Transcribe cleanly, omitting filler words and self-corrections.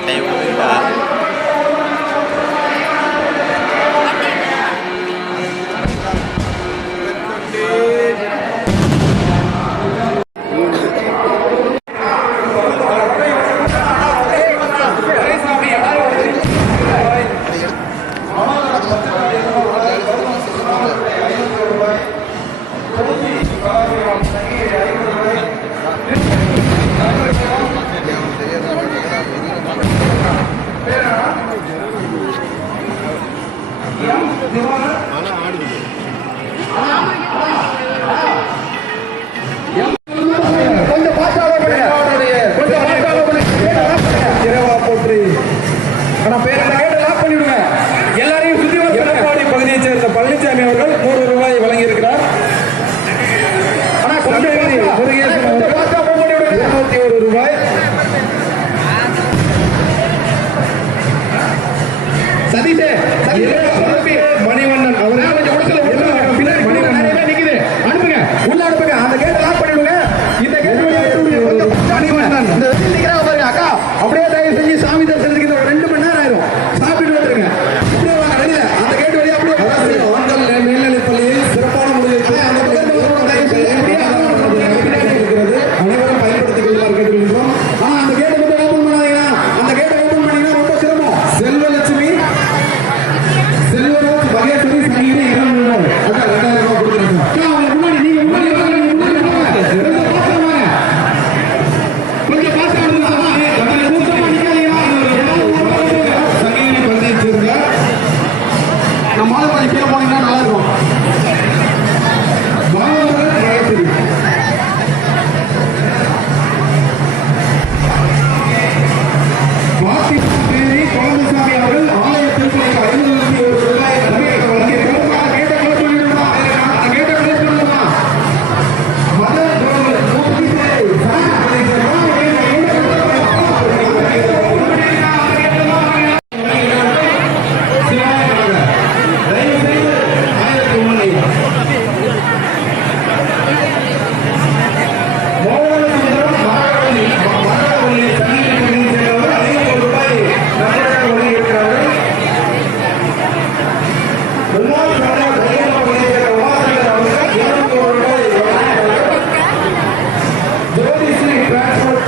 பாட்டையும் விடுவீங்களா? பழனிசாமி அவர்கள் 100 ரூபாய் வழங்கியிருக்கிறார். 201 ரூபாய். சதீஷ் மணிவண்ணன் அவர்கள் நிக்குது, அனுப்புங்க, உள்ள அனுப்புங்க, அந்த கேட்டை லாக் பண்ணிவிடுங்க. இந்த கேட்டு மணிவண்ணன் பாருங்க அக்கா, அப்படியே தயவு செஞ்சு சாமி தரிசனத்துக்கு 2 மணி நேரம் ஆயிரும். சாப்பிட்டு வந்துருங்க, அப்படியே வாங்க வெளியில. அந்த கேட்டு வழியா அப்படியே மேல்நிலைப் பள்ளியில் சிறப்பான முறையில் அனைவரும் பயன்படுத்திக் கொள்வார் கேட்டுக்கொள்கிறோம். அந்த கேட்டை மட்டும் ஓபன் பண்ணாதீங்கன்னா, அந்த கேட்டை ஓபன் பண்ணீங்கன்னா ரொம்ப சிரமம். செல்வலட்சுமி செல்வராஜ் மகேஸ்வரி சங்கீத 2 அக்கா 2000 ரூபாய் கொடுத்துருங்க. அவங்க முன்னாடி நீங்க முன்னாடி கொஞ்சம் பாசம் சங்கீதி பள்ளியை சேர்ந்த நம்ம மாதப்பள்ளி கீழே போனீங்கன்னா நல்லா இருக்கும். பழனிசாமி அவர்கள் ஆலய திருப்பதிக்கு 501 ரூபாய் Transport